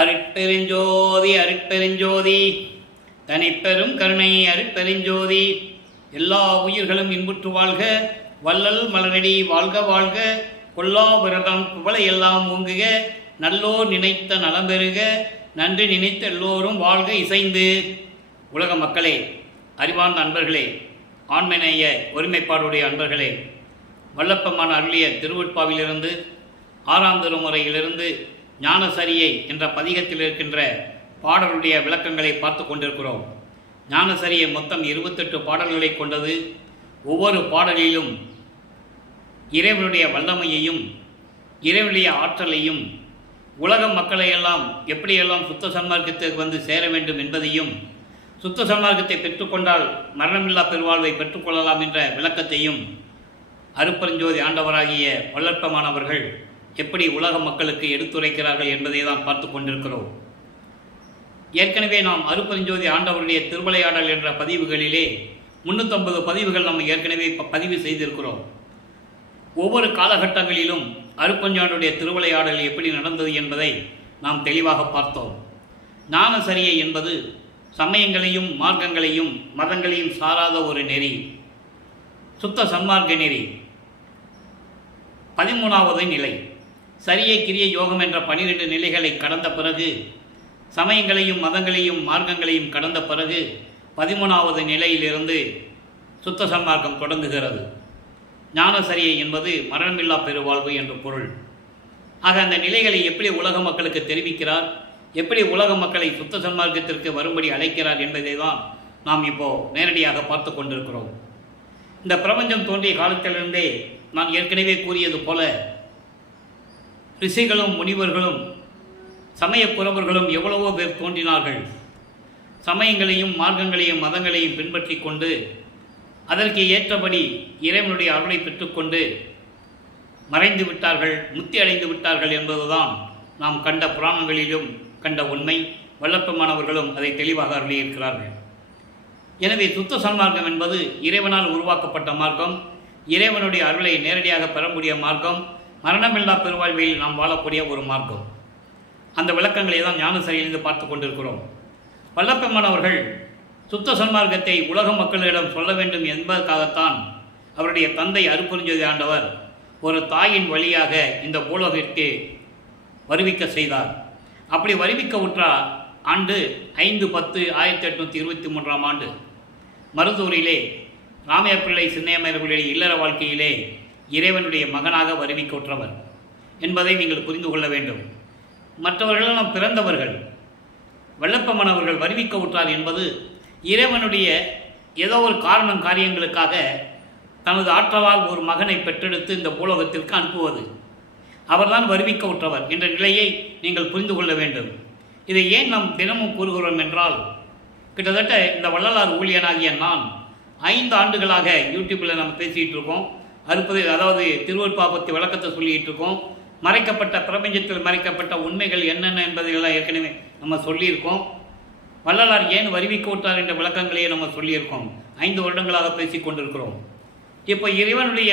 அருட்பெருஞ்சோதி அருட்பெருஞ்சோதி தனிப்பெரும் கருணை அருட்பெருஞ்சோதி. எல்லா உயிர்களும் இன்புற்று வாழ்க, வள்ளல் மலரடி வாழ்க வாழ்க, கொல்லா விரதம் குவளை எல்லாம் ஓங்குக, நல்லோர் நினைத்த நலம் பெறுக, நன்றி நினைத்த எல்லோரும் வாழ்க இசைந்து. உலக மக்களே, அறிவார்ந்த அன்பர்களே, ஆண்மநேய ஒருமைப்பாடுடைய அன்பர்களே, வல்லப்பமான அருளிய திருவெட்பாவிலிருந்து 6ஆம் திருமுறையிலிருந்து ஞானசரியை என்ற பதிகத்தில் இருக்கின்ற பாடலுடைய விளக்கங்களை பார்த்து கொண்டிருக்கிறோம். ஞானசரியை மொத்தம் 28 பாடல்களை கொண்டது. ஒவ்வொரு பாடலிலும் இறைவனுடைய வல்லமையையும் இறைவனுடைய ஆற்றலையும் உலக மக்களையெல்லாம் எப்படியெல்லாம் சுத்த சன்மார்க்கத்துக்கு வந்து சேர வேண்டும் என்பதையும், சுத்த சன்மார்க்கத்தை பெற்றுக்கொண்டால் மரணமில்லா பெருவாழ்வை பெற்றுக்கொள்ளலாம் என்ற விளக்கத்தையும் அருட்பெருஞ்சோதி ஆண்டவராகிய வல்லற்பமானவர்கள் எப்படி உலக மக்களுக்கு எடுத்துரைக்கிறார்கள் என்பதை தான் பார்த்து கொண்டிருக்கிறோம். ஏற்கனவே நாம் அருட்பெருஞ்சோதி ஆண்டவருடைய திருவிளையாடல் என்ற பதிவுகளிலே 350 பதிவுகள் நம்ம ஏற்கனவே பதிவு செய்திருக்கிறோம். ஒவ்வொரு காலகட்டங்களிலும் அருட்பெருஞ்சோதியுடைய திருவிளையாடல் எப்படி நடந்தது என்பதை நாம் தெளிவாக பார்த்தோம். ஞானசரியை என்பது சமயங்களையும் மார்க்கங்களையும் மதங்களையும் சாராத ஒரு நெறி, சுத்த சன்மார்க்க நெறி. 13வது நிலை சரியை கிரிய யோகம் என்ற 12 நிலைகளை கடந்த பிறகு, சமயங்களையும் மதங்களையும் மார்க்கங்களையும் கடந்த பிறகு 13வது நிலையிலிருந்து சுத்த சன்மார்க்கம் தொடங்குகிறது. ஞானசரியை என்பது மரணமில்லா பெருவாழ்வு என்று பொருள். ஆக அந்த நிலைகளை எப்படி உலக மக்களுக்கு தெரிவிக்கிறார், எப்படி உலக மக்களை சுத்த சன்மார்க்கத்திற்கு வரும்படி அழைக்கிறார் என்பதை தான் நாம் இப்போது நேரடியாக பார்த்து கொண்டிருக்கிறோம். இந்த பிரபஞ்சம் தோன்றிய காலத்திலிருந்தே நான் ஏற்கனவே கூறியது போல ரிஷிகளும் முனிவர்களும் சமயப்புறவர்களும் எவ்வளவோ பேர் தோன்றினார்கள். சமயங்களையும் மார்க்கங்களையும் மதங்களையும் பின்பற்றி கொண்டு அதற்கு ஏற்றபடி இறைவனுடைய அருளை பெற்றுக்கொண்டு மறைந்து விட்டார்கள், முக்தி அடைந்து விட்டார்கள் என்பதுதான் நாம் கண்ட புராணங்களிலும் கண்ட உண்மை. வல்லப்பமானவர்களும் அதை தெளிவாக அருளியிருக்கிறார்கள். எனவே சுத்த சன்மார்க்கம் என்பது இறைவனால் உருவாக்கப்பட்ட மார்க்கம், இறைவனுடைய அருளை நேரடியாக பெறக்கூடிய மார்க்கம், மரணமில்லா பெருவாழ்வில் நாம் வாழக்கூடிய ஒரு மார்க்கம். அந்த விளக்கங்களை தான் ஞானசரியிலிருந்து பார்த்து கொண்டிருக்கிறோம். வல்லப்பெருமானவர்கள் சுத்த சன்மார்க்கத்தை உலக மக்களிடம் சொல்ல வேண்டும் என்பதற்காகத்தான் அவருடைய தந்தை அருட்பெருஞ்சோதி ஆண்டவர் ஒரு தாயின் வழியாக இந்த பூலோகத்திற்கு வருவிக்க செய்தார். அப்படி வருவிக்க உற்ற ஆண்டு 5/10/1823 ஆண்டு மருதூரிலே ராமையர் பிள்ளை சின்னையம்மர்களுடைய இல்லற வாழ்க்கையிலே இறைவனுடைய மகனாக வருவிக்க உற்றவர் என்பதை நீங்கள் புரிந்து கொள்ள வேண்டும். மற்றவர்களெல்லாம் பிறந்தவர்கள். வல்லப்பமானவர்கள் வருவிக்க உற்றார் என்பது இறைவனுடைய ஏதோ ஒரு காரியங்களுக்காக தனது ஆற்றலால் ஒரு மகனை பெற்றெடுத்து இந்த பூலோகத்திற்கு அனுப்புவது. அவர்தான் வருவிக்க உற்றவர் என்ற நிலையை நீங்கள் புரிந்து கொள்ள வேண்டும். இதை ஏன் நாம் தினமும் கூறுகிறோம் என்றால், கிட்டத்தட்ட இந்த வள்ளலார் ஊழியனாகிய நான் 5 ஆண்டுகளாக யூடியூப்பில் நம்ம பேசிகிட்டு இருக்கோம். அதாவது திருவருட்பா பற்றி விளக்கத்தை சொல்லிகிட்டு இருக்கோம். மறைக்கப்பட்ட பிரபஞ்சத்தில் மறைக்கப்பட்ட உண்மைகள் என்னென்ன என்பதையெல்லாம் ஏற்கனவே நம்ம சொல்லியிருக்கோம். வள்ளலார் ஏன் வருவிக்க விட்டார் என்ற விளக்கங்களையே நம்ம சொல்லியிருக்கோம். 5 வருடங்களாக பேசி கொண்டிருக்கிறோம். இப்போ இறைவனுடைய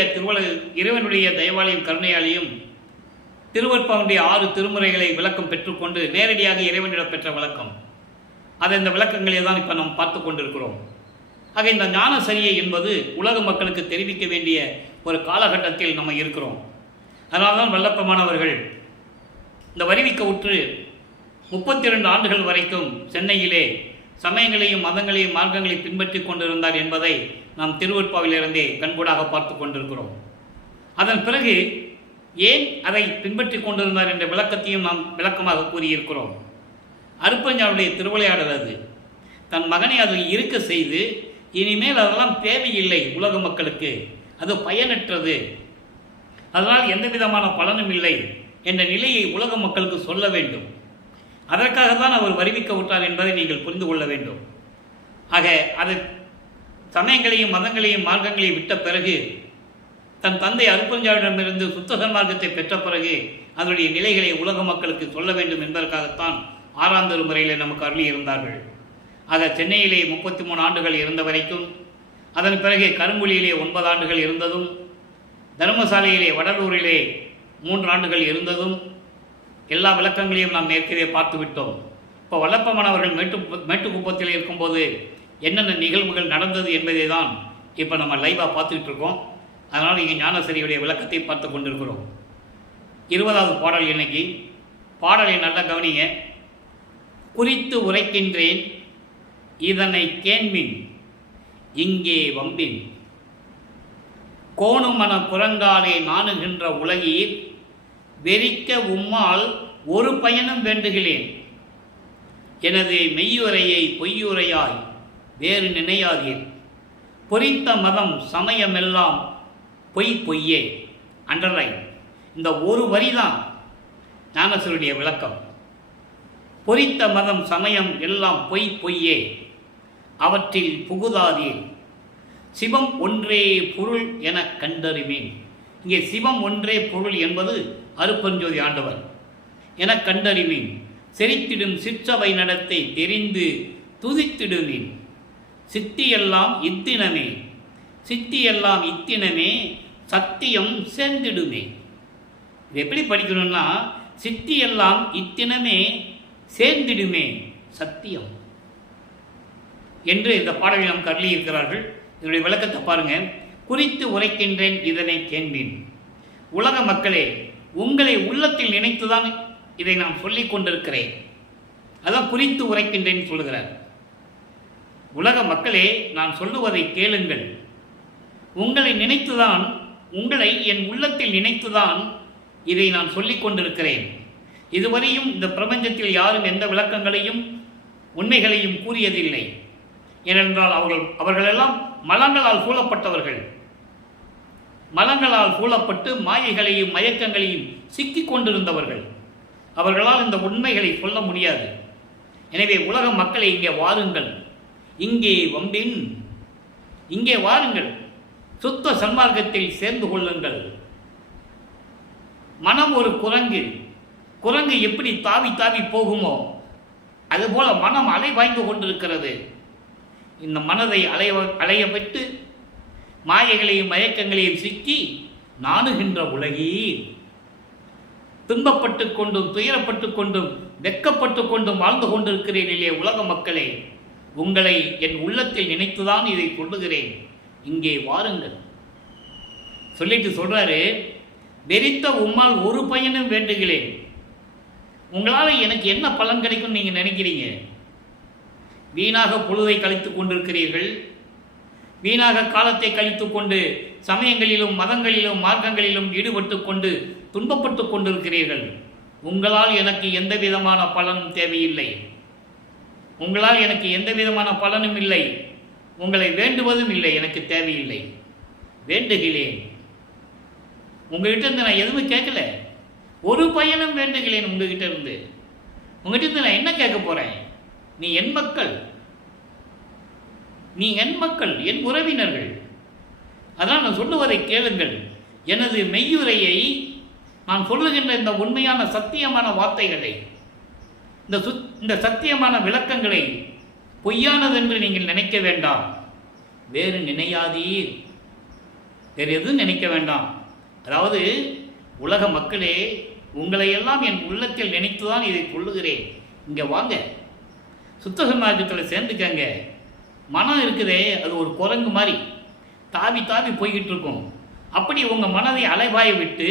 தயவாலையும் கருணையாலையும் திருவருட்பாவுடைய 6 திருமுறைகளை விளக்கம் பெற்றுக்கொண்டு நேரடியாக இறைவனிடம் பெற்ற விளக்கம், அதை இந்த விளக்கங்களே தான் இப்போ நாம் பார்த்து கொண்டிருக்கிறோம். ஆக இந்த ஞானசரியை என்பது உலக மக்களுக்கு தெரிவிக்க வேண்டிய ஒரு காலகட்டத்தில் நம்ம இருக்கிறோம். அதனால்தான் வல்லப்பமானவர்கள் இந்த வருவிக்க உற்று 32 ஆண்டுகள் வரைக்கும் சென்னையிலே சமயங்களையும் மதங்களையும் மார்க்கங்களையும் பின்பற்றி கொண்டிருந்தார் என்பதை நாம் திருவருட்பாவிலிருந்தே கண்கூடாக பார்த்து கொண்டிருக்கிறோம். அதன் பிறகு ஏன் அதை பின்பற்றி கொண்டிருந்தார் என்ற விளக்கத்தையும் நாம் விளக்கமாக கூறியிருக்கிறோம். அருட்பெருஞ்சோதியுடைய திருவிளையாடல் அது. தன் மகனை அது இருக்க செய்து, இனிமேல் அதெல்லாம் தேவையில்லை உலக மக்களுக்கு, அது பயனற்றது, அதனால் எந்த விதமான பலனும் இல்லை என்ற நிலையை உலக மக்களுக்கு சொல்ல வேண்டும். அதற்காகத்தான் அவர் வருவிக்க விட்டார் என்பதை நீங்கள் புரிந்து கொள்ள வேண்டும். ஆக அது சமயங்களையும் மதங்களையும் மார்க்கங்களையும் விட்ட பிறகு, தன் தந்தை அருட்பெருஞ்சோதியிடமிருந்து சுத்த சன்மார்க்கத்தை பெற்ற பிறகு அதனுடைய நிலைகளை உலக மக்களுக்கு சொல்ல வேண்டும் என்பதற்காகத்தான் 6ஆம் திருமுறையில் நமக்கு அருளி இருந்தார்கள். ஆக சென்னையிலே 33 ஆண்டுகள் இருந்த வரைக்கும், அதன் பிறகு கருங்குழியிலே 9 ஆண்டுகள் இருந்ததும், தர்மசாலையிலே வடலூரிலே 3 ஆண்டுகள் இருந்ததும், எல்லா விளக்கங்களையும் நாம் ஏற்கனவே பார்த்து விட்டோம். இப்போ வல்லப்பமன் அவர்கள் மேட்டுக்குப்பத்தில் இருக்கும்போது என்னென்ன நிகழ்வுகள் நடந்தது என்பதை தான் இப்போ நம்ம லைவாக பார்த்துக்கிட்டு இருக்கோம். அதனால் இங்கே ஞானசரியுடைய விளக்கத்தை பார்த்து கொண்டிருக்கிறோம். 20வது பாடல் இன்னைக்கு. பாடலை நல்லா கவனிங்க. குறித்து உரைக்கின்றேன் இதனை கேண்மின் இங்கே வம்பின் கோணுமன புறங்காலே நாணுகின்ற உலகீர் வெறிக்க உம்மால் ஒரு பயனும் வேண்டுகிறேன் எனது மெய்யுரையை பொய்யுரையாய் வேறு நினையாதீர் பொறித்த மதம் சமயமெல்லாம் பொய் பொய்யே. அண்டர்லைன். இந்த ஒரு வரிதான் ஞானசருடைய விளக்கம். பொறித்த மதம் சமயம் எல்லாம் பொய் பொய்யே அவற்றில் புகுதாதீர் சிவம் ஒன்றே பொருள் என கண்டறிவேன். இங்கே சிவம் ஒன்றே பொருள் என்பது அருப்பஞ்சோதி ஆண்டவர் என கண்டறிவேன். செறித்திடும் சிற்றவை நடத்தை தெரிந்து துதித்திடுவேன். சித்தியெல்லாம் இத்தினமே சித்தியெல்லாம் இத்தினமே சத்தியம் சேர்ந்திடுமே. இது எப்படி படிக்கணும்னா, சித்தியெல்லாம் இத்தினமே சேர்ந்திடுமே சத்தியம் என்று இந்த பாடலை நமக்கு அருளி இருக்கிறார்கள். இதனுடைய விளக்கத்தை பாருங்க. குறித்து உரைக்கின்றேன் இதனை கேண்பேன். உலக மக்களே, உங்களை உள்ளத்தில் நினைத்துதான் இதை நான் சொல்லிக் கொண்டிருக்கிறேன். அதான் குறித்து உரைக்கின்றேன் சொல்லுகிறார். உலக மக்களே, நான் சொல்லுவதை கேளுங்கள். உங்களை நினைத்துதான், உங்களை என் உள்ளத்தில் நினைத்துதான் இதை நான் சொல்லிக் கொண்டிருக்கிறேன். இதுவரையும் இந்த பிரபஞ்சத்தில் யாரும் எந்த விளக்கங்களையும் உண்மைகளையும் கூறியதில்லை. ஏனென்றால் அவர்களெல்லாம் மலங்களால் சூழப்பட்டவர்கள். மலங்களால் சூழப்பட்டு மாயைகளையும் மயக்கங்களையும் சிக்கிக் கொண்டிருந்தவர்கள். அவர்களால் இந்த உண்மைகளை சொல்ல முடியாது. எனவே உலக மக்களை இங்கே வாருங்கள், இங்கே வம்பின், இங்கே வாருங்கள், சுத்த சன்மார்க்கத்தில் சேர்ந்து கொள்ளுங்கள். மனம் ஒரு குரங்கு. குரங்கு எப்படி தாவி தாவி போகுமோ அதுபோல மனம் அலை வாய்ந்து கொண்டிருக்கிறது. இந்த மனதை அலைய விட்டு மாயைகளையும் மயக்கங்களையும் சிக்கி நாணுகின்ற உலகீர் துன்பப்பட்டு கொண்டும் துயரப்பட்டு கொண்டும் வெக்கப்பட்டு கொண்டும் வாழ்ந்து கொண்டிருக்கிறீர்களே உலக மக்களே, உங்களை என் உள்ளத்தில் நினைத்துதான் இதை சொல்லுகிறேன். இங்கே வாருங்கள் சொல்லிட்டு சொல்றாரு, வெறித்த உம்மால் ஒரு பயனும் வேண்டுகிறேன். உங்களால் எனக்கு என்ன பலன் கிடைக்கும் நீங்கள் நினைக்கிறீங்க? வீணாக பொழுதை கழித்து கொண்டிருக்கிறீர்கள். வீணாக காலத்தை கழித்து கொண்டு சமயங்களிலும் மதங்களிலும் மார்க்கங்களிலும் ஈடுபட்டு கொண்டு துன்பப்பட்டு கொண்டிருக்கிறீர்கள். உங்களால் எனக்கு எந்த விதமான பலனும் தேவையில்லை. உங்களால் எனக்கு எந்த விதமான பலனும் இல்லை. உங்களை வேண்டுவதும் இல்லை. எனக்கு தேவையில்லை. வேண்டுகிறேன். உங்ககிட்ட இருந்து நான் எதுவுமே கேட்கல. ஒரு பயனும் வேண்டுகிறேன் உங்ககிட்ட இருந்து. உங்ககிட்ட இருந்து நான் என்ன கேட்க போறேன்? நீ என் மக்கள், நீ என் மக்கள், என் உறவினர்கள். அதான் நான் சொல்லுவதை கேளுங்கள். எனது மெய்யுரையை, நான் சொல்லுகின்ற இந்த உண்மையான சத்தியமான வார்த்தைகளை, இந்த சத்தியமான விளக்கங்களை பொய்யானது என்று நீங்கள் நினைக்க வேண்டாம். வேறு நினையாதீர். வேறு எதுவும் நினைக்க வேண்டாம். அதாவது உலக மக்களே, உங்களையெல்லாம் என் உள்ளத்தில் நினைத்துதான் இதை சொல்லுகிறேன். இங்கே வாங்க, சுத்த சமாஜத்தில் சேர்ந்துக்கங்க. மனம் இருக்குதே, அது ஒரு குரங்கு மாதிரி தாவி தாவி போய்கிட்டு இருக்கும். அப்படி உங்கள் மனதை அலைவாய விட்டு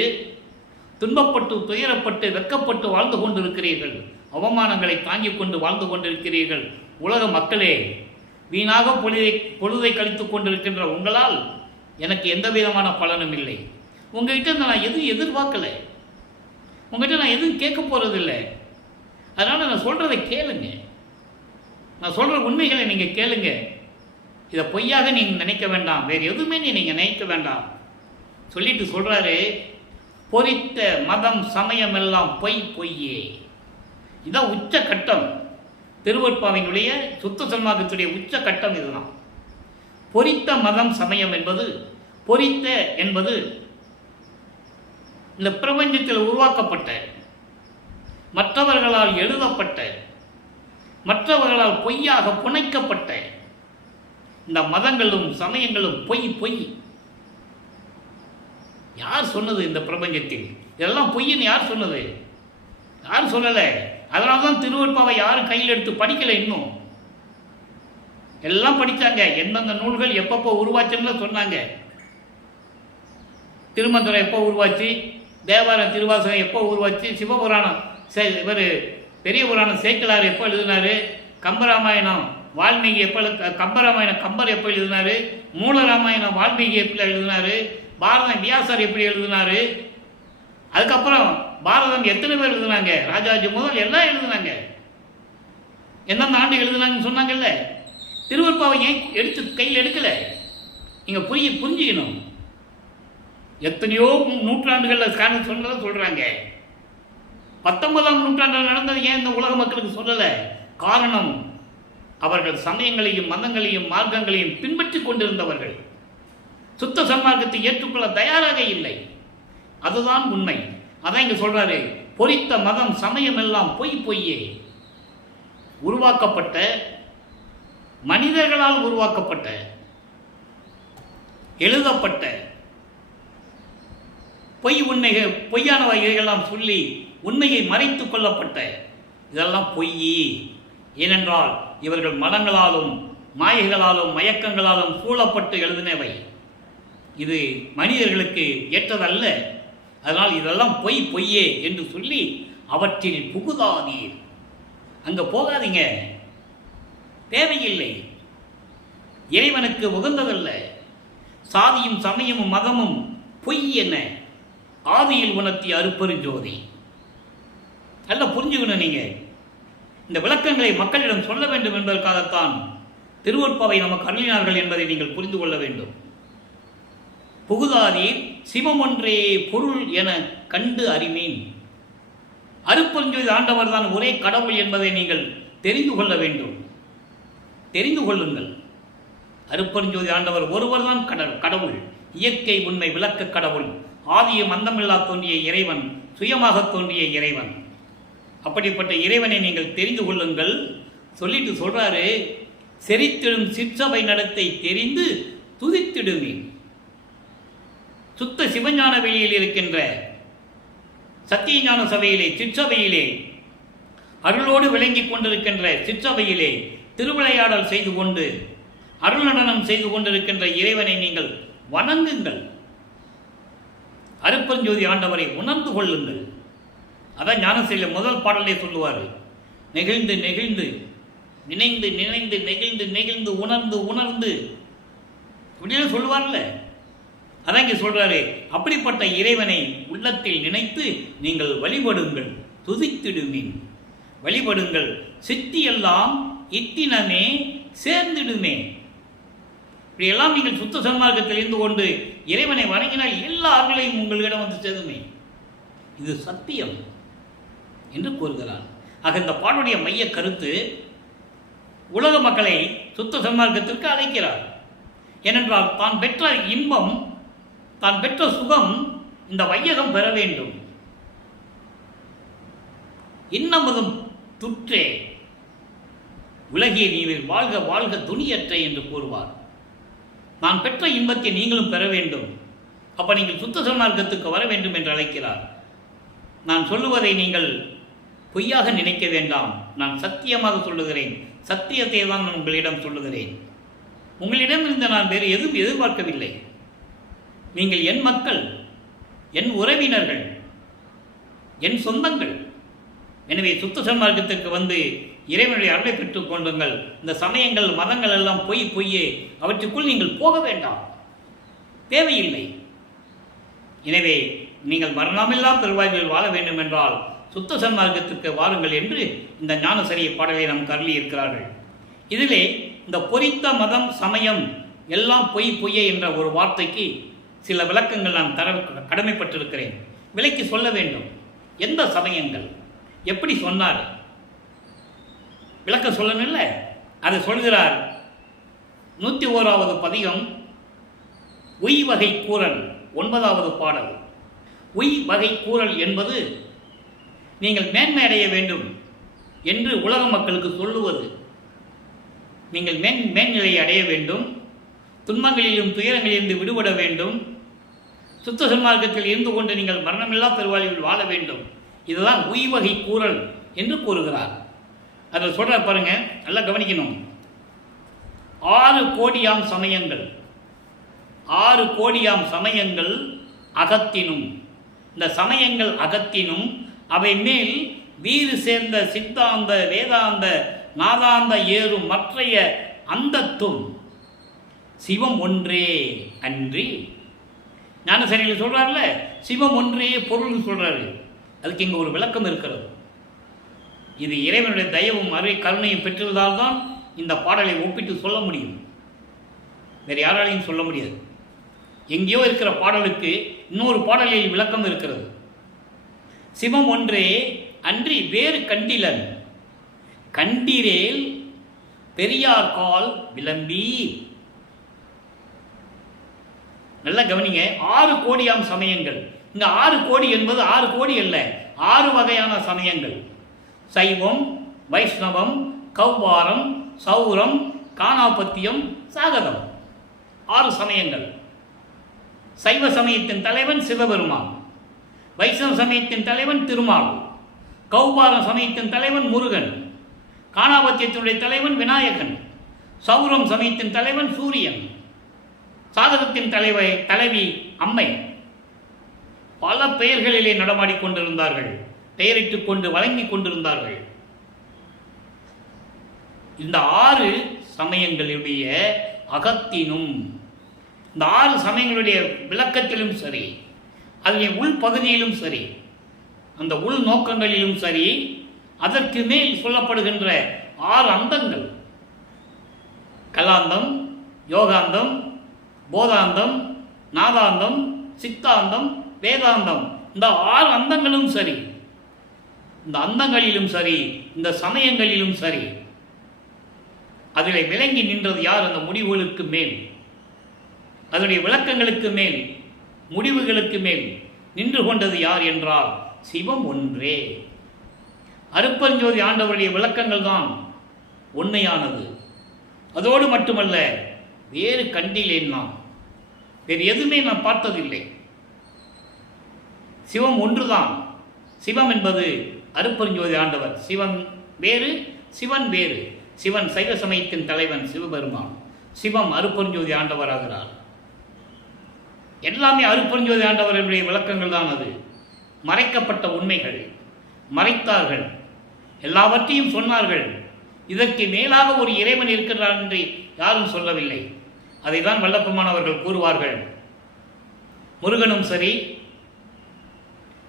துன்பப்பட்டு துயரப்பட்டு வெக்கப்பட்டு வாழ்ந்து கொண்டிருக்கிறீர்கள். அவமானங்களை தாங்கிக் கொண்டு வாழ்ந்து கொண்டிருக்கிறீர்கள். உலக மக்களே, வீணாக பொழுதை கழித்து கொண்டிருக்கின்ற உங்களால் எனக்கு எந்த விதமான பலனும் இல்லை. உங்ககிட்ட நான் எதுவும் எதிர்பார்க்கலை. உங்ககிட்ட நான் எதுவும் கேட்க போகிறதில்லை. அதனால் நான் சொல்கிறதை கேளுங்க. நான் சொல்கிற உண்மைகளை நீங்கள் கேளுங்க. இதை பொய்யாக நீங்கள் நினைக்க வேண்டாம். வேறு எதுவுமே நீங்கள் நினைக்க வேண்டாம் சொல்லிட்டு சொல்கிறாரு, பொறித்த மதம் சமயம் எல்லாம் பொய் பொய்யே. இதான் உச்ச கட்டம். திருவற்பாவினுடைய சுத்த சன்மார்க்கத்துடைய உச்ச கட்டம் இதுதான். பொறித்த மதம் சமயம் என்பது, பொறித்த என்பது இந்த பிரபஞ்சத்தில் உருவாக்கப்பட்ட, மற்றவர்களால் எழுதப்பட்ட, மற்றவர்களால் பொய்யாக புனைக்கப்பட்ட இந்த மதங்களும் சமயங்களும் பொய் பொய். யார் சொன்னது? இந்த பிரபஞ்சத்தில் இதெல்லாம் பொய்ன்னு யார் சொன்னது? யாரும் சொல்லலை. அதனால தான் திருவருட்பாவை யாரும் கையில் எடுத்து படிக்கலை. இன்னும் எல்லாம் படித்தாங்க. எந்தெந்த நூல்கள் எப்பப்போ உருவாச்சுன்னு சொன்னாங்க. திருமந்திரம் எப்போ உருவாச்சு, தேவாரம் திருவாசகம் எப்போ உருவாச்சு, சிவபுராணம் இவர் பெரிய புராணம் சேக்கிலார் எப்போ எழுதினார், கம்பராமாயணம் வால்மீகி எப்போ கம்பராமாயணம் கம்பர் எப்போ எழுதினார், மூலராமாயணம் வால்மீகி எப்படி எழுதினார், பாரதம் வியாசர் எப்படி எழுதினார், அதுக்கப்புறம் பாரதம் எத்தனை பேர் எழுதுனாங்க, ராஜாஜி முதல் எல்லாம் எழுதுனாங்க. எந்தெந்த ஆண்டு எழுதுனாங்கன்னு சொன்னாங்கல்ல. திருவருட்பாவை ஏன் எடுத்து கையில் எடுக்கலை? நீங்கள் புரிஞ்சுக்கணும். எத்தனையோ நூற்றாண்டுகளில் சொன்னதை சொல்கிறாங்க. 19ஆம் நூற்றாண்டில் நடந்தது ஏன் இந்த உலக மக்களுக்கு சொல்லலை? காரணம், அவர்கள் சமயங்களையும் மதங்களையும் மார்க்கங்களையும் பின்பற்றி கொண்டிருந்தவர்கள் சுத்த சன்மார்க்கத்தை ஏற்றுக்கொள்ள தயாராக இல்லை. அதுதான் உண்மை. அதான் இங்கே சொல்றாரு, பொறித்த மதம் சமயம் எல்லாம் பொய்யே. உருவாக்கப்பட்ட மனிதர்களால் உருவாக்கப்பட்ட எழுதப்பட்ட பொய்யான வகைகளெல்லாம் சொல்லி உண்மையை மறைத்துக் கொள்ளப்பட்ட இதெல்லாம் பொய். ஏனென்றால் இவர்கள் மதங்களாலும் மாயைகளாலும் மயக்கங்களாலும் சூழப்பட்டு எழுதினவை. இது மனிதர்களுக்கு ஏற்றதல்ல. அதனால் இதெல்லாம் பொய்யே என்று சொல்லி அவற்றில் புகுதாதீர். அங்கே போகாதீங்க, தேவையில்லை. இறைவனுக்கு உகந்ததல்ல. சாதியும் சமயமும் மதமும் பொய் என்ன? ஆதியில் உணர்த்திய அருப்பெருஞ்சோதி. நல்லா புரிஞ்சுக்கணும். நீங்கள் இந்த விளக்கங்களை மக்களிடம் சொல்ல வேண்டும் என்பதற்காகத்தான் திருவருட்பாவை நமக்கு அருளினார்கள் என்பதை நீங்கள் புரிந்து கொள்ள வேண்டும். புகுதாதீர் சிவம் ஒன்றே பொருள் என கண்டு அறிமீன். அருப்பெருஞ்சோதி ஆண்டவர் தான் ஒரே கடவுள் என்பதை நீங்கள் தெரிந்து கொள்ள வேண்டும். தெரிந்து கொள்ளுங்கள். அருப்பெருஞ்சோதி ஆண்டவர் ஒருவர் தான் கடவுள், இயற்கை உண்மை விளக்க கடவுள், ஆதியும் அந்தமில்லா தோன்றிய இறைவன், சுயமாக தோன்றிய இறைவன். அப்படிப்பட்ட இறைவனை நீங்கள் தெரிந்து கொள்ளுங்கள். சொல்லிட்டு சொல்றாரு, செறித்திடும் சிற்றபை நடத்தை தெரிந்து துதித்திடுமீன். சுத்த சிவஞான வெளியில் இருக்கின்ற சத்தியஞான சபையிலே, சிற்றபையிலே, அருளோடு விளங்கிக் கொண்டிருக்கின்ற சிற்றபையிலே திருவிளையாடல் செய்து கொண்டு அருள் நடனம் செய்து கொண்டிருக்கின்ற இறைவனை நீங்கள் வணங்குங்கள். அருப்பெருஞ்சோதி ஆண்டவரை உணர்ந்து கொள்ளுங்கள். அதான் ஞானசீல முதல் பாடலே சொல்லுவார், நெகிழ்ந்து நெகிழ்ந்து நினைந்து நினைந்து நெகிழ்ந்து நெகிழ்ந்து உணர்ந்து உணர்ந்து இப்படின்னு சொல்லுவார்ல. அதான் இங்கே சொல்றாரு, அப்படிப்பட்ட இறைவனை உள்ளத்தில் நினைத்து நீங்கள் வழிபடுங்கள், துதித்திடுமீன். வழிபடுங்கள், சித்தியெல்லாம் இத்தினமே சேர்ந்திடுமே. இப்படியெல்லாம் நீங்கள் சுத்த சன்மார்க்கத்தில் இருந்து கொண்டு இறைவனை வணங்கினால் எல்லா அருளையும் உங்களிடம் வந்து சேருமே. இது சத்தியம் என்று கூறுகிறார். ஆக இந்த பாடலுடைய மைய கருத்து உலக மக்களை சுத்த சன்மார்க்கத்திற்கு அழைக்கிறார். ஏனென்றால் தான் பெற்ற இன்பம், தான் பெற்ற சுகம் இந்த வையகம் பெற வேண்டும். இன்னமுதும் துற்றே உலகிய நீவில் வாழ்க வாழ்க துணியற்ற என்று கூறுவார். நான் பெற்ற இன்பத்தை நீங்களும் பெற வேண்டும். அப்ப நீங்கள் சுத்த சன்மார்க்கத்துக்கு வர வேண்டும் என்று அழைக்கிறார். நான் சொல்லுவதை நீங்கள் பொய்யாக நினைக்க வேண்டாம். நான் சத்தியமாக சொல்லுகிறேன். சத்தியத்தை தான் நான் உங்களிடம் சொல்லுகிறேன். உங்களிடம் இருந்து நான் வேறு எதுவும் எதிர்பார்க்கவில்லை. நீங்கள் என் மக்கள், என் உறவினர்கள், என் சொந்தங்கள். எனவே சுத்த சன்மார்க்கத்திற்கு வந்து இறைவனுடைய அருளை பெற்றுக் கொண்டுங்கள். இந்த சமயங்கள் மதங்கள் எல்லாம் பொய்யே, அவற்றுக்குள் நீங்கள் போக வேண்டாம், தேவையில்லை. எனவே நீங்கள் மரணமில்லா பெருவாய்வில் வாழ வேண்டும் என்றால் சுத்த சன்மார்க்கத்திற்கு வாருங்கள் என்று இந்த ஞானசரிய பாடலை நமக்கு அருளி இருக்கிறார்கள். இதிலே இந்த பொறித்த மதம் சமயம் எல்லாம் பொய்யே என்ற ஒரு வார்த்தைக்கு சில விளக்கங்கள் நான் தர கடமைப்பட்டிருக்கிறேன். விலைக்கு சொல்ல வேண்டும். எந்த சமயங்கள் எப்படி சொன்னார் விளக்க சொல்லணும் இல்லை, அதை சொல்கிறார். 101வது பதிகம் உய் வகை கூறல் 9வது பாடல். உய் வகை கூறல் என்பது நீங்கள் மேன்மை அடைய வேண்டும் என்று உலக மக்களுக்கு சொல்லுவது. நீங்கள் மேல்நிலையை அடைய வேண்டும், துன்பங்களிலும் துயரங்களிலிருந்து விடுபட வேண்டும், சுத்த சன்மார்க்கத்தில் இருந்து கொண்டு நீங்கள் மரணமில்லா பெருவாழ்வில் வாழ வேண்டும் இதுதான் உய்வகை கூறல் என்று கூறுகிறார். அதில் சொல்ற பாருங்க, நல்லா கவனிக்கணும். 6 கோடியாம் சமயங்கள், 6 கோடியாம் சமயங்கள் அகத்தினும், இந்த சமயங்கள் அகத்தினும் அவை மேல் வீறு சேர்ந்த சித்தாந்த வேதாந்த நாதாந்த ஏறும் மற்றைய அந்தத்தும் சிவம் ஒன்றே அன்றி. ஞானசேனையில் சொல்றாருல, சிவம் ஒன்றே பொருள்னு சொல்றாரு. அதுக்கு இங்கே ஒரு விளக்கம் இருக்கிறது. இது இறைவனுடைய தயவும் அருளை கருணையும் பெற்றதால் தான் இந்த பாடலை ஒப்பிட்டு சொல்ல முடியும். வேறு யாராலையும் சொல்ல முடியாது. எங்கேயோ இருக்கிற பாடலுக்கு இன்னொரு பாடலில் விளக்கம் இருக்கிறது. சிவம் ஒன்றே அன்றி வேறு கண்டிலன், கண்டீரேல் பெரியார் கால் விளம்பி. நல்லா கவனிங்க. 6 கோடியாம் சமயங்கள். இங்க 6 கோடி என்பது 6 கோடி அல்ல, 6 வகையான சமயங்கள். சைவம், வைஷ்ணவம், கௌபாரம், சௌரம், காணாபத்தியம், சாகதம். 6 சமயங்கள். சைவ சமயத்தின் தலைவன் சிவபெருமான், வைஷ்ணவ சமயத்தின் தலைவன் திருமால், கௌபார சமயத்தின் தலைவன் முருகன், காணாபத்தியத்தினுடைய தலைவன் விநாயகன், சௌரம் சமயத்தின் தலைவன் சூரியன், சாதகத்தின் தலைவி அம்மை. பல பெயர்களிலே நடமாடிக் கொண்டிருந்தார்கள், பெயரிட்டுக் கொண்டு வழங்கிக் கொண்டிருந்தார்கள். இந்த 6 சமயங்களுடைய அகத்தினும், இந்த 6 சமயங்களுடைய விளக்கத்திலும் சரி, அதனுடைய உள்பகுதியிலும் சரி, அந்த உள் நோக்கங்களிலும் சரி, அதற்கு மேல் சொல்லப்படுகின்ற 6 அந்தங்கள், கலாந்தம், யோகாந்தம், போதாந்தம், நாதாந்தம், சித்தாந்தம், வேதாந்தம், இந்த 6 அந்தங்களும் சரி, இந்த அந்தங்களிலும் சரி, இந்த சமயங்களிலும் சரி, அதில் விளங்கி நின்றது யார்? அந்த முடிவுகளுக்கு மேல், அதனுடைய விளக்கங்களுக்கு மேல், முடிவுகளுக்கு மேல் நின்று கொண்டது யார் என்றால் சிவம் ஒன்றே. அருட்பெருஞ்சோதி ஆண்டவருடைய விளக்கங்கள் தான் உண்மையானது. அதோடு மட்டுமல்ல, வேறு கண்டிலேன், நாம் வேறு எதுவுமே நான் பார்த்ததில்லை. சிவம் ஒன்றுதான். சிவம் என்பது அருட்பெருஞ்சோதி ஆண்டவர். சிவன் வேறு, சிவன் வேறு. சிவன் சைவ சமயத்தின் தலைவன் சிவபெருமான், சிவம் அருட்பெருஞ்சோதி ஆண்டவர் ஆகிறார். எல்லாமே அருட்பெருஞ்சோதி ஆண்டவர்களுடைய விளக்கங்கள் தான். அது மறைக்கப்பட்ட உண்மைகள், மறைத்தார்கள், எல்லாவற்றையும் சொன்னார்கள். இதற்கு மேலாக ஒரு இறைவன் இருக்கிறார் என்று யாரும் சொல்லவில்லை. அதை தான் வல்லப்பெருமான் அவர்கள் கூறுவார்கள். முருகனும் சரி,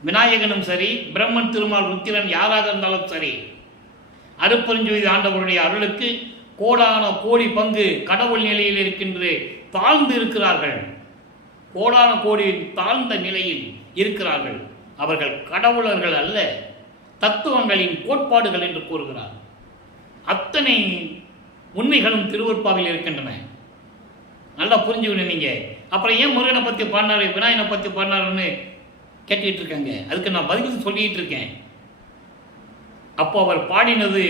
விநாயகனும் சரி, பிரம்மன், திருமால், ருத்திரன் யாராக இருந்தாலும் சரி, அருட்பெருஞ்சோதி ஆண்டவருடைய அருளுக்கு கோடான கோடி பங்கு கடவுள் நிலையில் இருக்கின்ற தாழ்ந்து இருக்கிறார்கள். கோடான கோடி தாழ்ந்த நிலையில் இருக்கிறார்கள். அவர்கள் கடவுளர்கள் அல்ல, தத்துவங்களின் கோட்பாடுகள் என்று கூறுகிறார். அத்தனை உண்மைகளும் திருவருட்பாவில் இருக்கின்றன. நல்லா புரிஞ்சுக்கணும் நீங்க. அப்புறம் ஏன் முருகனை பற்றி பாடினாரு, விநாயகனை பற்றி பாடினாருன்னு கேட்டுக்கிட்டு இருக்காங்க. அதுக்கு நான் பதில் சொல்லிட்டு இருக்கேன். அப்போ அவர் பாடினது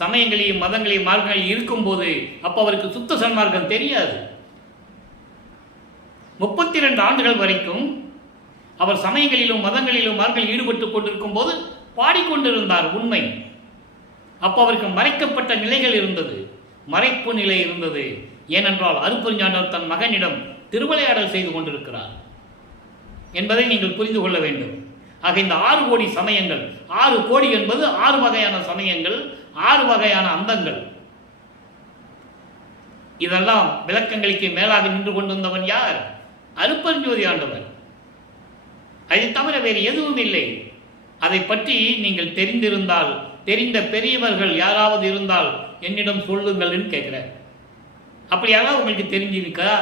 சமயங்களையும் மதங்களையும் மார்க்கங்களையும் இருக்கும்போது அப்போ அவருக்கு சுத்த சன்மார்க்கம் தெரியாது. 32 ஆண்டுகள் வரைக்கும் அவர் சமயங்களிலும் மதங்களிலும் மார்க்கங்களில் ஈடுபட்டு கொண்டிருக்கும் போது பாடிக்கொண்டிருந்தார். உண்மை. அப்போ அவருக்கு மறைக்கப்பட்ட நிலைகள் இருந்தது, மறைப்பு நிலை இருந்தது. ஏனென்றால் அருட்பெருஞ்சாண்டவர் தன் மகனிடம் திருவிளையாடல் செய்து கொண்டிருக்கிறார் என்பதை நீங்கள் புரிந்து கொள்ள வேண்டும். ஆக இந்த 6 கோடி சமயங்கள், 6 கோடி என்பது 6 வகையான சமயங்கள், 6 வகையான அந்தங்கள். இதெல்லாம் விளக்கங்களுக்கு மேலாக நின்று கொண்டிருந்தவன் யார்? அருட்பெருஞ்சோதி ஆண்டவர். அதை தவிர வேறு எதுவும் இல்லை. அதை பற்றி நீங்கள் தெரிந்திருந்தால், தெரிந்த பெரியவர்கள் யாராவது இருந்தால் என்னிடம் சொல்லுங்கள்னு கேட்குறேன். அப்படி யாராவது உங்களுக்கு தெரிஞ்சிருக்கா?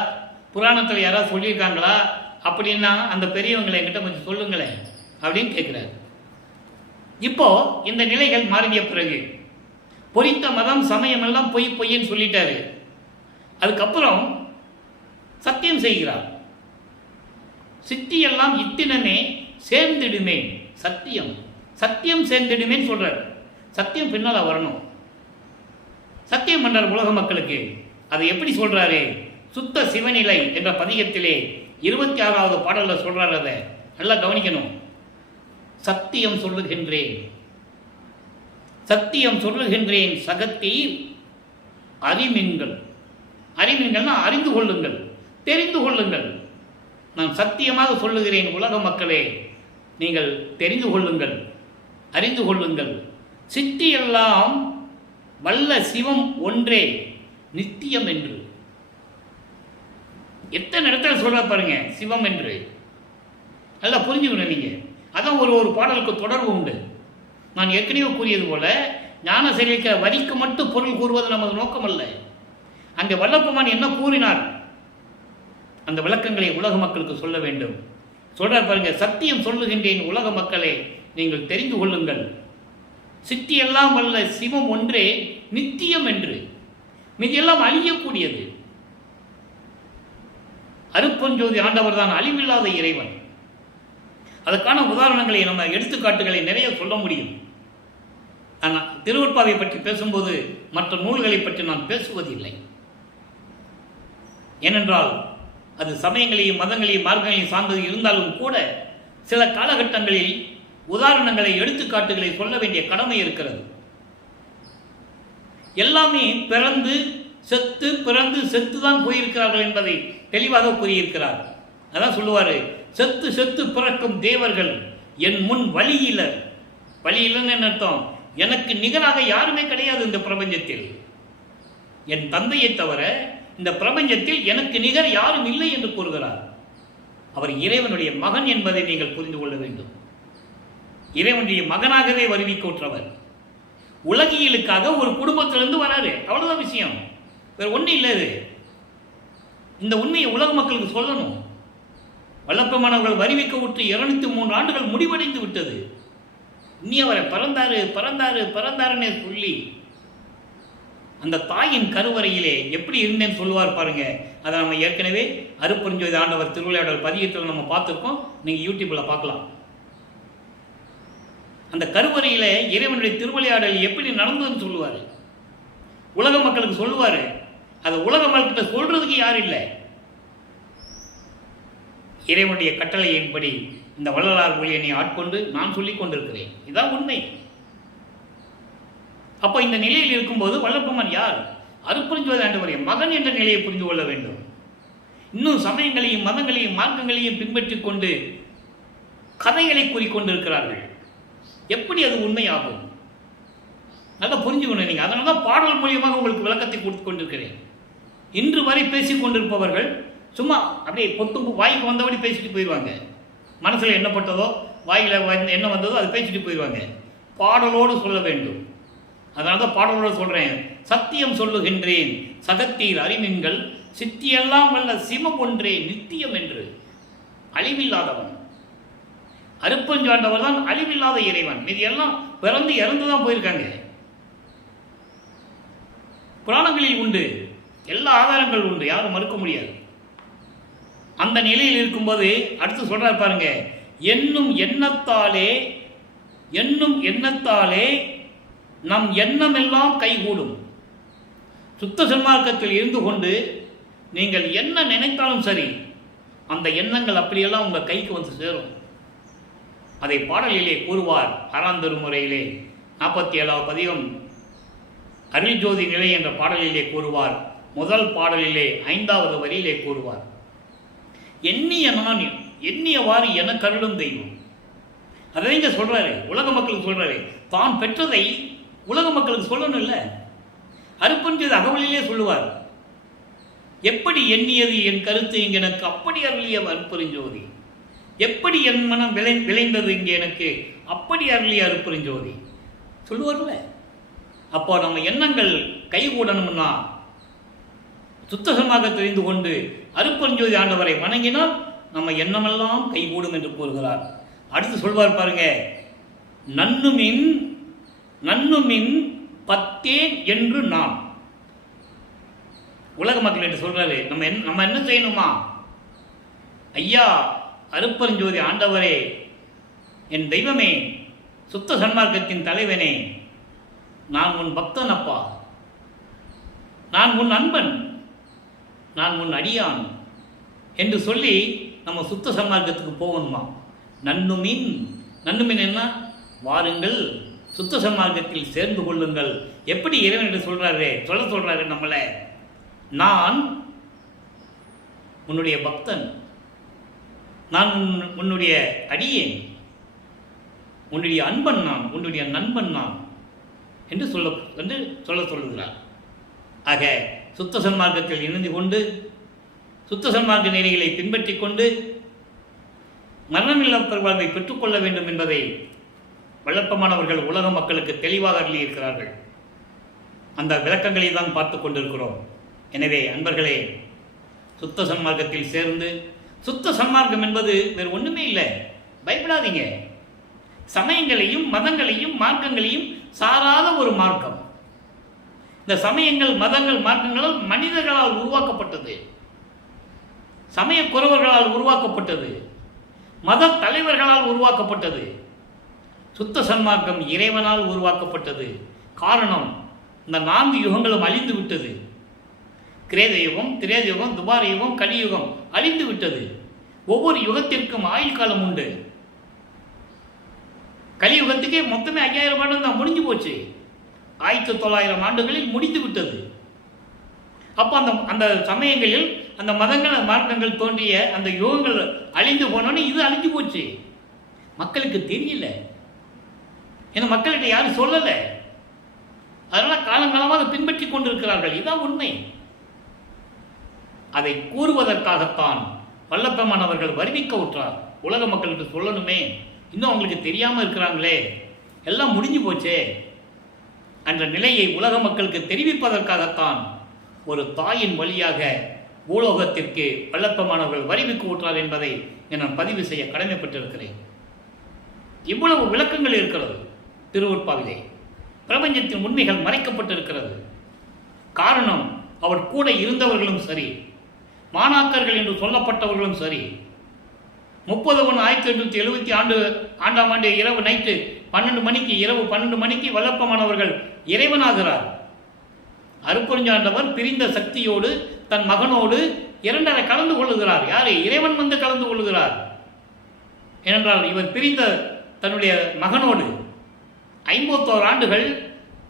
புராணத்தில் யாராவது சொல்லியிருக்காங்களா? அப்படின்னா அந்த பெரியவங்களை என்கிட்ட கொஞ்சம் சொல்லுங்களேன் அப்படின்னு கேட்குறாரு. இப்போ இந்த நிலைகள் மாறிய பிறகு பொறித்த மதம் சமயம் எல்லாம் பொய் பொய்ன்னு சொல்லிட்டாரு. அதுக்கப்புறம் சத்தியம் செய்கிறார். சித்தியெல்லாம் இத்தினமே சேர்ந்திடுமே. சத்தியம், சத்தியம் சேர்ந்திடுமேன்னு சொல்றாரு. சத்தியம் பின்னால் வரணும். சத்தியம் பண்றார் உலக மக்களுக்கு. அதை எப்படி சொல்றாரு? சுத்த சிவநிலை என்ற பதிகத்திலே 26வது பாடலில் சொல்றாரு. அதை நல்லா கவனிக்கணும். சத்தியம் சொல்லுகின்றேன், சத்தியம் சொல்லுகின்றேன் சகத்தீர் அறிமின்கள். அறிமின்கள்னா அறிந்து கொள்ளுங்கள், தெரிந்து கொள்ளுங்கள். நான் சத்தியமாக சொல்லுகிறேன் உலக மக்களே, நீங்கள் தெரிந்து கொள்ளுங்கள், அறிந்து கொள்ளுங்கள். சித்தியெல்லாம் வல்ல சிவம் ஒன்றே நித்தியம் என்று. எத்தனை இடத்துல சொல்ற பாருங்க சிவம் என்று. நல்லா புரிஞ்சுக்கணும் நீங்க. அதான் ஒரு பாடலுக்கு தொடர்பு உண்டு. நான் ஏற்கனவே கூறியது போல ஞான செயலிக்க வரிக்கு மட்டும் பொருள் கூறுவது நமது நோக்கம் அல்ல. அங்கே வல்லப்பெருமான் என்ன கூறினார் அந்த விளக்கங்களை உலக மக்களுக்கு சொல்ல வேண்டும். சொல்றார் பாருங்க, சத்தியம் சொல்லுகின்றேன் உலக மக்களே, நீங்கள் தெரிந்து கொள்ளுங்கள். சித்தியெல்லாம் வல்ல சிவம் ஒன்றே நித்தியம் என்று. மீதியெல்லாம் அழியக்கூடியது. அருப்பஞ்சோதி ஆண்டவர் தான் அழிவில்லாத இறைவன். அதற்கான உதாரணங்களை, நம்ம எடுத்துக்காட்டுகளை நிறைய சொல்ல முடியும். ஆனால் திருவருட்பாவை பற்றி பேசும்போது மற்ற நூல்களை பற்றி நான் பேசுவதில்லை. ஏனென்றால் அது சமயங்களையும் மதங்களையும் மார்க்கங்களையும் சார்ந்தது இருந்தாலும் கூட சில காலகட்டங்களில் உதாரணங்களை, எடுத்துக்காட்டுகளை சொல்ல வேண்டிய கடமை இருக்கிறது. எல்லாமே பிறந்து செத்து பிறந்து செத்து தான் போயிருக்கிறார்கள் என்பதை தெளிவாக கூறியிருக்கிறார். அதான் சொல்லுவார், செத்து செத்து பிறக்கும் தேவர்கள் என் முன் வழியிலர். வழியிலன்னு அர்த்தம், எனக்கு நிகராக யாருமே கிடையாது இந்த பிரபஞ்சத்தில். என் தந்தையை தவிர இந்த பிரபஞ்சத்தில் எனக்கு நிகர் யாரும் இல்லை என்று கூறுகிறார். அவர் இறைவனுடைய மகன் என்பதை நீங்கள் புரிந்து கொள்ள வேண்டும். இறைவனுடைய மகனாகவே வருவிக்கோற்றவர். உலகியலுக்காக ஒரு குடும்பத்திலிருந்து வராரு, அவ்வளவுதான் விஷயம், வேற ஒன்றும் இல்லை. இது இந்த உண்மையை உலக மக்களுக்கு சொல்லணும். வல்லப்பெருமானவர்கள் வருவிக்க விட்டு 203 ஆண்டுகள் முடிவடைந்து விட்டது. இனி அவரை பறந்தாரு பறந்தாரு பறந்தாருன்னே சொல்லி அந்த தாயின் கருவறையிலே எப்படி இருந்தேன்னு சொல்லுவார் பாருங்க. அதை நம்ம ஏற்கனவே அருப்பெருஞ்சோதி ஆண்டவர் திருவிளையாடல் பதியத்தில் நம்ம பார்த்துருக்கோம். நீங்கள் யூடியூப்பில் பார்க்கலாம். அந்த கருவறையில் இறைவனுடைய திருவிளையாடல் எப்படி நடந்ததுன்னு சொல்லுவார், உலக மக்களுக்கு சொல்லுவார். அதை உலக மக்கள்கிட்ட சொல்றதுக்கு யாரும் இல்லை. இறைவனுடைய கட்டளையின்படி இந்த வள்ளலார் மொழியை ஆட்கொண்டு நான் சொல்லிக் கொண்டிருக்கிறேன். இதுதான் உண்மை. அப்போ இந்த நிலையில் இருக்கும்போது வல்லப்பெருமான் யார்? அருப்பெருஞ்சோதி ஆண்டவருடைய மகன் என்ற நிலையை புரிந்து கொள்ள வேண்டும். இன்னும் சமயங்களையும் மதங்களையும் மார்க்கங்களையும் பின்பற்றி கொண்டு கதைகளை கூறிக்கொண்டிருக்கிறார்கள். எப்படி அது உண்மையாகும்? நல்லா புரிஞ்சுக்கணும் நீங்கள். அதனால தான் பாடல் மூலியமாக உங்களுக்கு விளக்கத்தை கொடுத்து கொண்டிருக்கிறேன். இன்று வரை பேசிக் கொண்டிருப்பவர்கள் சும்மா அப்படியே பொத்து வாய்க்கு வந்தபடி பேசிட்டு போயிடுவாங்க. மனசில் என்னப்பட்டதோ வாயில் என்ன வந்ததோ அது பேசிட்டு போயிடுவாங்க. பாடலோடு சொல்ல வேண்டும். அதனால தான் பாடலோடு சொல்கிறேன், சத்தியம் சொல்லுகின்றேன் சகத்தீர் அறிமின்கள், சித்தியெல்லாம் வல்ல சிவம் ஒன்றே நித்தியம் என்று. அழிவில்லாதவன் அருப்பஞ்சாண்டவர் தான் அழிவில்லாத இறைவன். மீது எல்லாம் பிறந்து இறந்து தான் போயிருக்காங்க. புராணங்களில் உண்டு, எல்லா ஆதாரங்கள் உண்டு, யாரும் மறுக்க முடியாது. அந்த நிலையில் இருக்கும்போது அடுத்து சொல்றார் பாருங்க, என்னும் எண்ணத்தாலே நம் எண்ணமெல்லாம் கைகூடும். சுத்த சன்மார்க்கத்தில் இருந்து கொண்டு நீங்கள் என்ன நினைத்தாலும் சரி, அந்த எண்ணங்கள் அப்படியெல்லாம் உங்கள் கைக்கு வந்து சேரும். அதை பாடலிலே கூறுவார். அறாந்தருமுறையிலே 47வது பதிகம் அருள் ஜோதி நிலை என்ற பாடலிலே கூறுவார். முதல் பாடலிலே 5வது வரியிலே கூறுவார், எண்ணிய நான் எண்ணியவாறு என கருளும் தெய்வம். அதை இங்க சொல்றாரு, உலக மக்களுக்கு சொல்றாரு. தான் பெற்றதை உலக மக்களுக்கு சொல்லணும் இல்லை. அருப்பெருஞ்சோதி அகவலிலே சொல்லுவார், எப்படி எண்ணியது என் கருத்து இங்கு எனக்கு அப்படி அருளிய அருப்பெருஞ்சோதி, எப்படி என் மனம் விளைந்தது இங்கே எனக்கு அப்படி அருளிய அருப்பெருஞ்சோதி சொல்லுவார்ல. அப்போ நம்ம எண்ணங்கள் கைகூடணும்னா சுத்தகமாக தெரிந்து கொண்டு அருப்பெருஞ்சோதி ஆண்டவரை வணங்கினால் நம்ம எண்ணமெல்லாம் கைகூடும் என்று கூறுகிறார். அடுத்து சொல்வார் பாருங்க, நன்னுமின் பத்தேன் என்று நாம். உலக மக்கள் என்று சொல்றாரு. நம்ம என்ன செய்யணுமா? ஐயா அருப்பெருஞ்சோதி ஆண்டவரே, என் தெய்வமே, சுத்த சன்மார்க்கத்தின் தலைவனே, நான் உன் பக்தன் அப்பா, நான் உன் அன்பன், நான் உன் அடியான் என்று சொல்லி நம்ம சுத்த சன்மார்க்கத்துக்கு போகணுமா? நன்னுமின் நன்னுமின் என்ன, வாருங்கள் சுத்த சன்மார்க்கத்தில் சேர்ந்து கொள்ளுங்கள். எப்படி இறைவன் என்று சொல்றாரு நம்மளை, நான் உன்னுடைய பக்தன், நான் உன்னுடைய அடியேன், உன்னுடைய அன்பன் நான், உன்னுடைய நண்பன் நான் என்று சொல்லுகிறார். ஆக சுத்த சன்மார்க்கத்தில் இணைந்து கொண்டு சுத்த சன்மார்க்க நெறிகளை பின்பற்றி கொண்டு மரணமில்லா பெருவாழ்வை பெற்றுக்கொள்ள வேண்டும் என்பதை வல்லப்பமானவர்கள் உலக மக்களுக்கு தெளிவாக அருளியிருக்கிறார்கள். அந்த விளக்கங்களை தான் பார்த்து கொண்டிருக்கிறோம். எனவே அன்பர்களே, சுத்த சன்மார்க்கத்தில் சேர்ந்து, சுத்த சன்மார்க்கம் என்பது வேறு ஒன்றுமே இல்லை, பயப்படாதீங்க. சமயங்களையும் மதங்களையும் மார்க்கங்களையும் சாராத ஒரு மார்க்கம். இந்த சமயங்கள் மதங்கள் மார்க்கங்களால் மனிதர்களால் உருவாக்கப்பட்டது, சமய குறவர்களால் உருவாக்கப்பட்டது, மத தலைவர்களால் உருவாக்கப்பட்டது. சுத்த சன்மார்க்கம் இறைவனால் உருவாக்கப்பட்டது. காரணம், இந்த 4 யுகங்களும் அழிந்து விட்டது. கிரேத யுகம், திரேத யுகம், துபார யுகம், கலியுகம் அழிந்து விட்டது. ஒவ்வொரு யுகத்திற்கும் ஆயுள் காலம் உண்டு. கலியுகத்துக்கே மொத்தமே 5000 ஆண்டு தான் முடிஞ்சு போச்சு. 1900 ஆண்டுகளில் முடிந்து விட்டது. அப்போ அந்த சமயங்களில் அந்த மதங்கள் மார்க்கங்கள் தோன்றிய அந்த யுகங்கள் அழிந்து போனோன்னு இது அழிஞ்சு போச்சு. மக்களுக்கு தெரியல, ஏன்னா மக்கள்கிட்ட யாரும் சொல்லலை. அதனால் காலங்காலமாக பின்பற்றி கொண்டிருக்கிறார்கள். இதுதான் உண்மை. அதை கூறுவதற்காகத்தான் வல்லப்பமானவர்கள் வருவிக்க விட்டார். உலக மக்களுக்கு சொல்லணுமே, இன்னும் அவங்களுக்கு தெரியாமல் இருக்கிறாங்களே, எல்லாம் முடிஞ்சு போச்சே என்ற நிலையை உலக மக்களுக்கு தெரிவிப்பதற்காகத்தான் ஒரு தாயின் வழியாக பூலோகத்திற்கு வல்லப்பமானவர்கள் வருவிக்க விட்டார் என்பதை நான் பதிவு செய்ய கடமைப்பட்டிருக்கிறேன். இவ்வளவு விளக்கங்கள் இருக்கிறது திருவருட்பாவிலே. பிரபஞ்சத்தின் உண்மைகள் மறைக்கப்பட்டிருக்கிறது. காரணம், அவர் கூட இருந்தவர்களும் சரி, மாணாக்கர்கள் என்று சொல்லப்பட்டவர்களும் சரி, 30/1/1870 இரவு நைட்டு 12 மணிக்கு, இரவு 12 மணிக்கு வல்லப்பமானவர்கள் இறைவனாகிறார். அருட்பெருஞ்சாண்டவர் பிரிந்த சக்தியோடு தன் மகனோடு 2.5 கலந்து கொள்ளுகிறார். யாரு? இறைவன் வந்து கலந்து கொள்ளுகிறார். ஏனென்றால் இவர் பிரிந்த தன்னுடைய மகனோடு 51 ஆண்டுகள்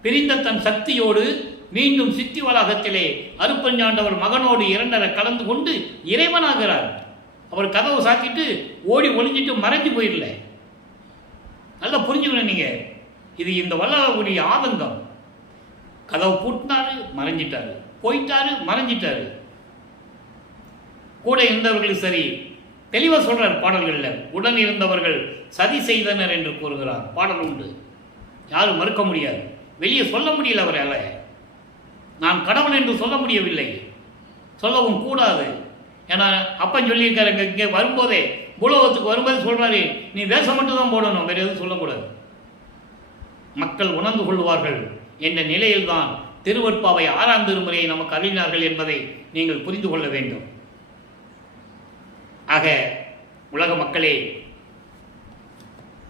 பிரிந்த தன் சக்தியோடு மீண்டும் சித்தி வளாகத்திலே அருட்பெருஞ்சாண்டவர் மகனோடு 2.5 கலந்து கொண்டு இறைவனாகிறார். அவர் கதவு சாத்திட்டு ஓடி ஒளிஞ்சிட்டு மறைஞ்சு போயிடல. நல்லா புரிஞ்சுக்கணும் நீங்க. இது இந்த வல்லாளருடைய ஆதங்கம். கதவு பூட்டினாரு, மறைஞ்சிட்டாரு, போயிட்டாரு, மறைஞ்சிட்டாரு. கூட இருந்தவர்கள் சரி, தெளிவாக சொல்றார் பாடல்கள்ல. உடன் இருந்தவர்கள் சதி செய்தனர் என்று கூறுகிறார். பாடல் உண்டு, யாரும் மறுக்க முடியாது. வெளியே சொல்ல முடியல அவரால். நான் கடவுள் என்று சொல்ல முடியவில்லை, சொல்லவும் கூடாது. ஏன்னா அப்பன் சொல்லியிருக்காரு, இங்கே வரும்போதே பூலோகத்துக்கு வரும்போது சொல்றாரு, நீ வேஷம் மட்டும் தான் போடணும், வேற எதுவும் சொல்லக்கூடாது. மக்கள் உணர்ந்து கொள்வார்கள் என்ற நிலையில்தான் திருவருட்பாவை 6ஆம் திருமுறையை நமக்கு அருளினார்கள் என்பதை நீங்கள் புரிந்து கொள்ள வேண்டும். ஆக உலக மக்களே,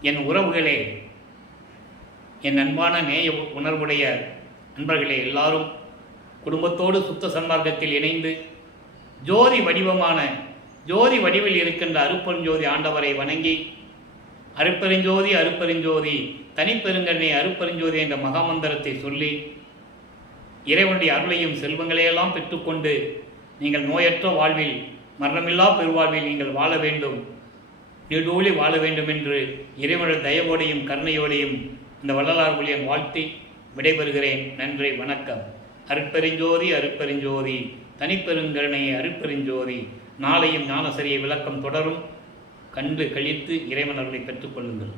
என் உறவுகளே, என் அன்பான நேய உணர்வுடைய நண்பர்களே, எல்லாரும் குடும்பத்தோடு சுத்த சன்மார்க்கத்தில் இணைந்து ஜோதி வடிவமான ஜோதி வடிவில் இருக்கின்ற அருட்பெருஞ்சோதி ஆண்டவரை வணங்கி, அருட்பெருஞ்சோதி அருட்பெருஞ்சோதி தனிப்பெருங்கண்ணே அருட்பெருஞ்சோதி என்ற மகாமந்திரத்தை சொல்லி இறைவனுடைய அருளையும் செல்வங்களையெல்லாம் பெற்றுக்கொண்டு நீங்கள் நோயற்ற வாழ்வில், மரணமில்லா பெருவாழ்வில் நீங்கள் வாழ வேண்டும், நீடூழி வாழ வேண்டும் என்று இறைவனுடைய தயவோடையும் கருணையோடையும் இந்த வள்ளலார் ஊழியன் வாழ்த்தி விடைபெறுகிறேன். நன்றி, வணக்கம். அருட்பெருஞ்சோதி அருட்பெருஞ்சோதி தனிப்பெருங்கருணை அருட்பெருஞ்சோதி. நாளையும் ஞானசரிய விளக்கம் தொடரும். கண்டு கழித்து இறைவன் அருளை பெற்றுக்கொள்ளுங்கள்.